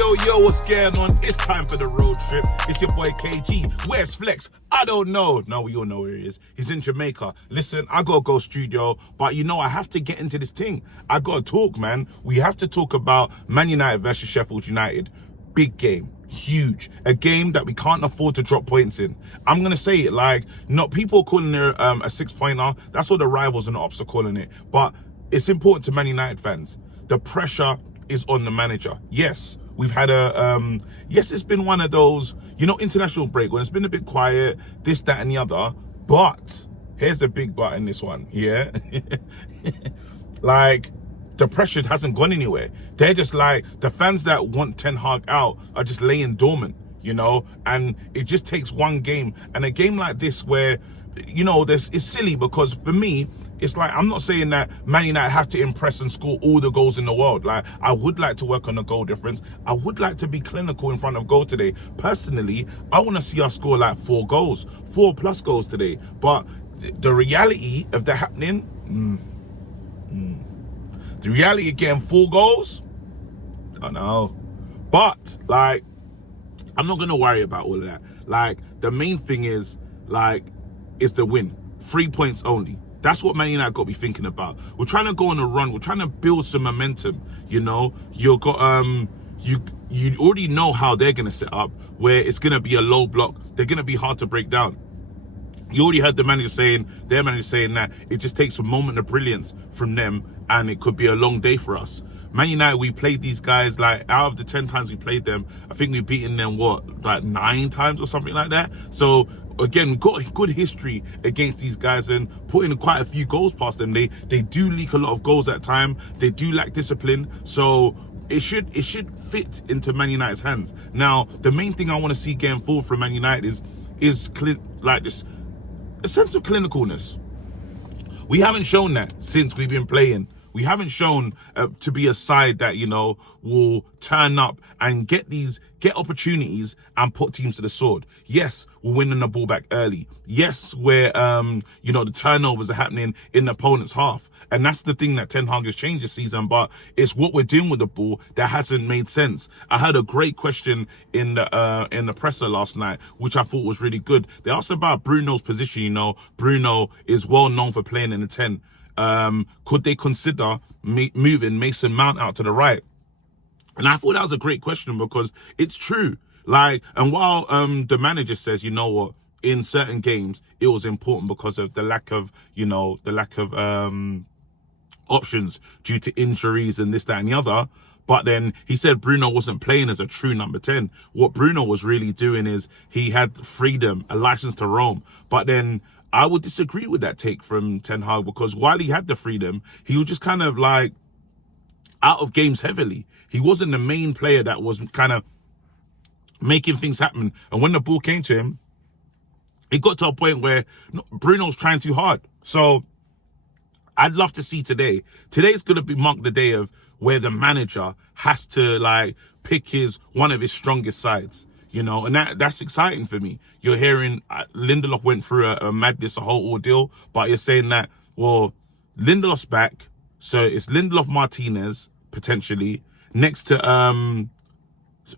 Yo, what's going on? It's time for the road trip. It's your boy KG. Where's Flex? I don't know. No, we all know where he is. He's in Jamaica. Listen, I gotta go studio, but I have to get into this thing. I gotta talk, man. We have to talk about Man United versus Sheffield United. Big game. Huge. A game that we can't afford to drop points in. I'm gonna say it like, not people calling it a 6-pointer. That's what the rivals and the ops are calling it. But it's important to Man United fans. The pressure is on the manager. Yes, we've had yes, it's been one of those, international break when it's been a bit quiet, this, that, and the other. But here's the big but in this one, yeah. Like, the pressure hasn't gone anywhere. They're just like, the fans that want Ten Hag out are just laying dormant, and it just takes one game. And a game like this where, it's silly, because for me, it's like, I'm not saying that Man United have to impress and score all the goals in the world. Like, I would like to work on the goal difference. I would like to be clinical in front of goal today. Personally, I want to see us score like 4 goals, 4+ goals today. But the reality of that happening, the reality of getting 4 goals, I don't know. But, like, I'm not going to worry about all of that. Like, the main thing is the win. 3 points only. That's what Man United got to be thinking about. We're trying to go on a run. We're trying to build some momentum. You've got you already know how they're gonna set up, where it's gonna be a low block. They're gonna be hard to break down. You already heard their manager saying that it just takes a moment of brilliance from them, and it could be a long day for us. Man United, we played these guys, like, out of the 10 times we played them, I think we've beaten them, 9 times or something like that. So, again, we've got good history against these guys and putting quite a few goals past them. They do leak a lot of goals at time. They do lack discipline. So it should fit into Man United's hands. Now, the main thing I want to see going forward from Man United is this, a sense of clinicalness. We haven't shown that since we've been playing. We haven't shown to be a side that, will turn up and get opportunities and put teams to the sword. Yes, we're winning the ball back early. Yes, where, the turnovers are happening in the opponent's half. And that's the thing that Ten Hag has changed this season, but it's what we're doing with the ball that hasn't made sense. I heard a great question in the presser last night, which I thought was really good. They asked about Bruno's position. Bruno is well known for playing in the 10. Could they consider moving Mason Mount out to the right? And I thought that was a great question, because it's true. Like, and while the manager says, in certain games it was important because of the lack of options due to injuries and this, that, and the other. But then he said Bruno wasn't playing as a true number 10. What Bruno was really doing is he had freedom, a license to roam. But then I would disagree with that take from Ten Hag, because while he had the freedom, he was just kind of like out of games heavily. He wasn't the main player that was kind of making things happen. And when the ball came to him, it got to a point where Bruno's trying too hard. So I'd love to see today. Today's going to be marked the day of where the manager has to pick one of his strongest sides. And that's exciting for me. You're hearing Lindelof went through a madness, a whole ordeal, but you're saying that, well, Lindelof's back, so it's Lindelof Martinez potentially next to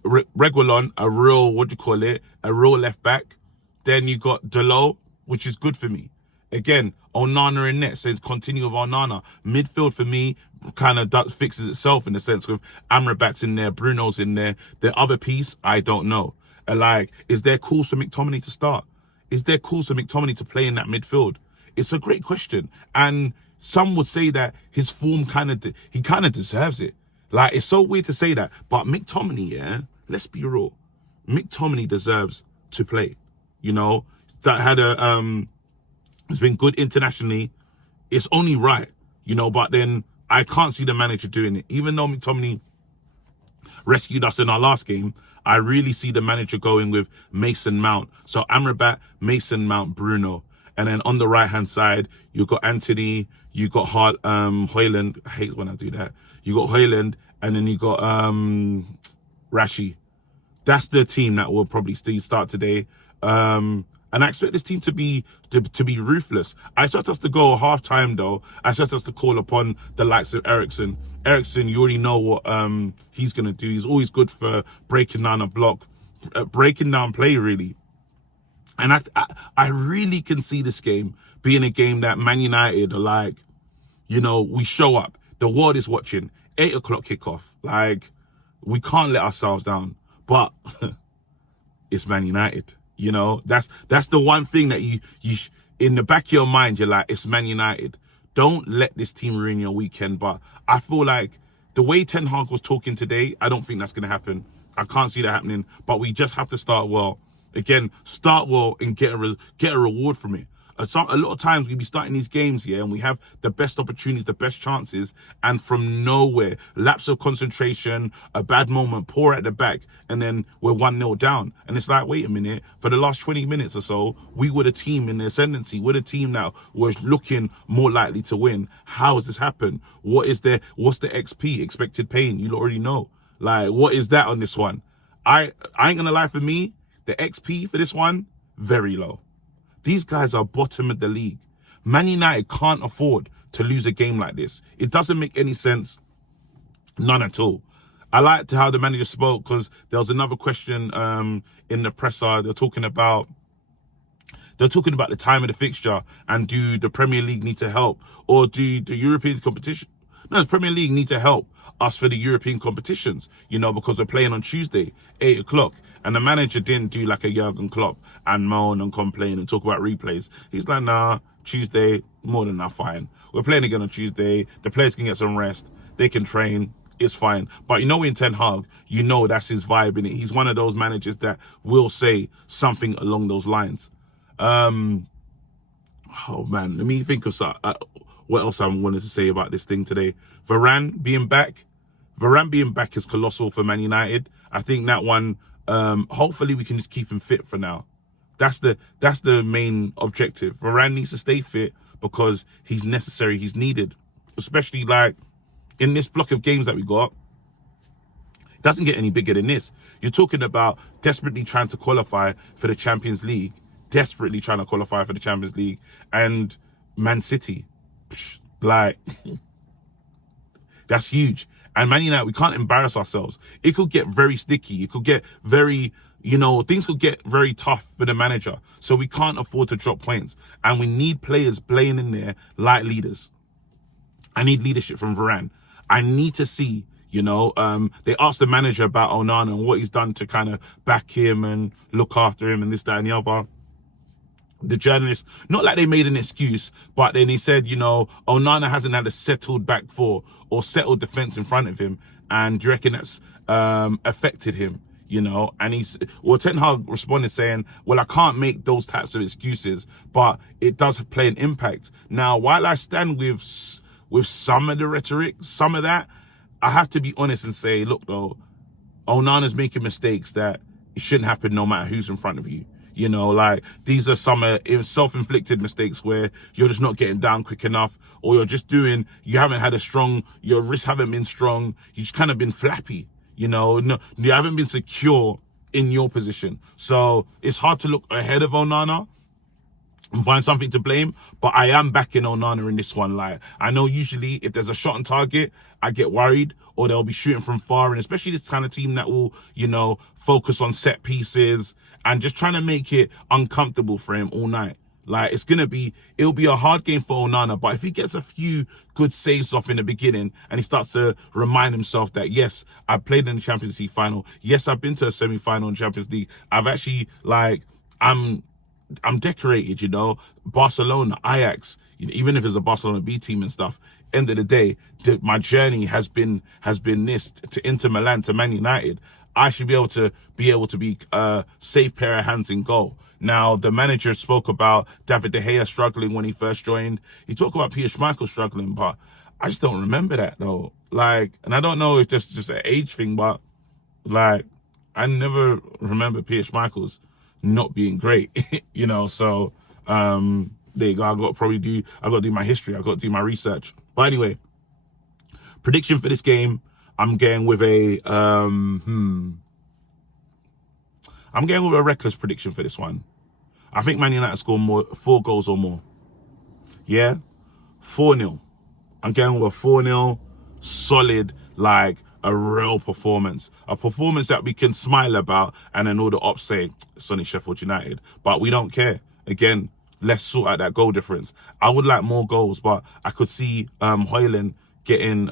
Reguilon, a real left back. Then you got Delo, which is good for me. Again, Onana in net, so it's continue with Onana. Midfield for me kind of fixes itself in the sense of Amrabat's in there, Bruno's in there. The other piece, I don't know. Is there calls for McTominay to start? Is there calls for McTominay to play in that midfield? It's a great question. And some would say that his form he kind of deserves it. It's so weird to say that. But McTominay, let's be real. McTominay deserves to play. That had it's been good internationally. It's only right, but then I can't see the manager doing it. Even though McTominay rescued us in our last game, I really see the manager going with Mason Mount. So Amrabat, Mason Mount, Bruno. And then on the right-hand side, you got Anthony, you got Højlund. I hate when I do that. You got Højlund, and then you got Rashi. That's the team that will probably still start today. And I expect this team to be ruthless. I expect us to go half time though. I expect us to call upon the likes of Ericsson. Ericsson, you already know what he's gonna do. He's always good for breaking down a block, breaking down play really. And I really can see this game being a game that Man United are like, you know, we show up. The world is watching. 8 o'clock kickoff. Like, we can't let ourselves down. But it's Man United. You know, that's the one thing that you in the back of your mind, you're like, it's Man United. Don't let this team ruin your weekend. But I feel like the way Ten Hag was talking today, I don't think that's going to happen. I can't see that happening. But we just have to start well. Again, start well and get a reward from it. A lot of times we be starting these games, yeah, and we have the best opportunities, the best chances, and from nowhere, lapse of concentration, a bad moment, poor at the back, and then we're 1-0 down. And it's like, wait a minute, for the last 20 minutes or so, we were the team in the ascendancy. We're the team now was looking more likely to win. How has this happened? What's the XP, expected pain? You already know. Like, what is that on this one? I ain't gonna lie, for me, the XP for this one, very low. These guys are bottom of the league. Man United can't afford to lose a game like this. It doesn't make any sense. None at all. I liked how the manager spoke because there was another question in the presser. They're talking about the time of the fixture and do the Premier League need to help, or do the European competition? No, the Premier League need to help us for the European competitions, you know, because we're playing on Tuesday, 8 o'clock. And the manager didn't do like a Jurgen Klopp and moan and complain and talk about replays. He's like, nah, Tuesday, more than enough, fine. We're playing again on Tuesday. The players can get some rest. They can train. It's fine. But you know, in Ten Hag, you know that's his vibe in it. He's one of those managers that will say something along those lines. Oh man, let me think of what else I wanted to say about this thing today. Varane being back is colossal for Man United. I think that one, hopefully we can just keep him fit for now. That's the main objective. Varane needs to stay fit because he's necessary, he's needed. Especially like in this block of games that we got. It doesn't get any bigger than this. You're talking about desperately trying to qualify for the Champions League. Desperately trying to qualify for the Champions League. And Man City. Like, that's huge. And Man United, we can't embarrass ourselves. It could get very sticky. It could get very, you know, things could get very tough for the manager. So we can't afford to drop points. And we need players playing in there like leaders. I need leadership from Varane. I need to see, you know, they asked the manager about Onana and what he's done to kind of back him and look after him and this, that, and the other. The journalist, not like they made an excuse, but then he said, you know, Onana hasn't had a settled back four or settled defense in front of him. And do you reckon that's affected him, you know? And Ten Hag responded saying, well, I can't make those types of excuses, but it does play an impact. Now, while I stand with some of the rhetoric, some of that, I have to be honest and say, look, though, Onana's making mistakes that it shouldn't happen no matter who's in front of you. You know, like, these are some self-inflicted mistakes where you're just not getting down quick enough, or you haven't had your wrists haven't been strong. You've just kind of been flappy, you know, no, you haven't been secure in your position. So it's hard to look ahead of Onana and find something to blame, but I am backing Onana in this one. Like, I know usually if there's a shot on target, I get worried, or they'll be shooting from far, and especially this kind of team that will, you know, focus on set pieces and just trying to make it uncomfortable for him all night. Like, it'll be a hard game for Onana, but if he gets a few good saves off in the beginning and he starts to remind himself that, yes, I played in the Champions League final. Yes, I've been to a semi-final in Champions League. I've actually, like, I'm decorated, you know, Barcelona, Ajax, you know, even if it's a Barcelona B team and stuff, end of the day, my journey has been this to Inter Milan, to Man United. I should be able to be a safe pair of hands in goal. Now, the manager spoke about David De Gea struggling when he first joined. He talked about Peter Schmeichel struggling, but I just don't remember that though. Like, and I don't know if it's just an age thing, but like, I never remember Peter Schmeichel's not being great, you know. So there you go. I got to do my history. I got to do my research. But anyway, prediction for this game. I'm going with a reckless prediction for this one. I think Man United score 4 goals or more. Yeah? 4-0. I'm going with a 4-0, solid, like a real performance. A performance that we can smile about, and then all the ops say, it's only Sheffield United. But we don't care. Again, let's sort out that goal difference. I would like more goals, but I could see Højlund getting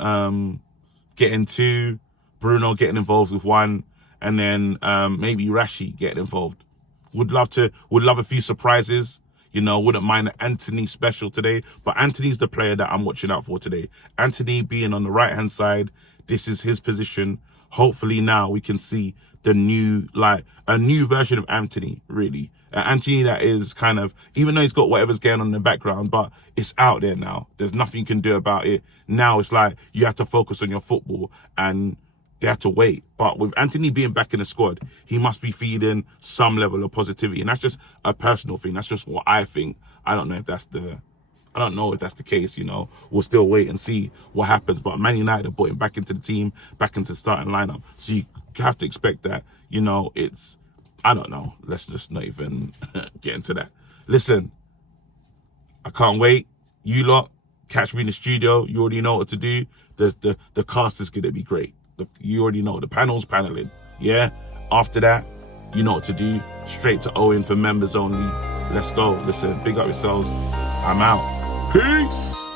2, Bruno getting involved with 1, and then maybe Rashi getting involved. Would love a few surprises. You know, wouldn't mind an Anthony special today, but Anthony's the player that I'm watching out for today. Anthony being on the right-hand side, this is his position. Hopefully now we can see the new, like, a new version of Anthony, really. Anthony that is kind of, even though he's got whatever's going on in the background, but it's out there now. There's nothing you can do about it. Now it's like you have to focus on your football, and they have to wait. But with Anthony being back in the squad, he must be feeding some level of positivity. And that's just a personal thing. That's just what I think. I don't know if that's the case, you know. We'll still wait and see what happens. But Man United have brought him back into the team, back into the starting lineup. So you have to expect that, you know, it's, I don't know. Let's just not even get into that. Listen, I can't wait. You lot, catch me in the studio. You already know what to do. The cast is going to be great. You already know the panel's paneling. Yeah. After that, you know what to do. Straight to OWEN for members only. Let's go. Listen, big up yourselves. I'm out. Peace.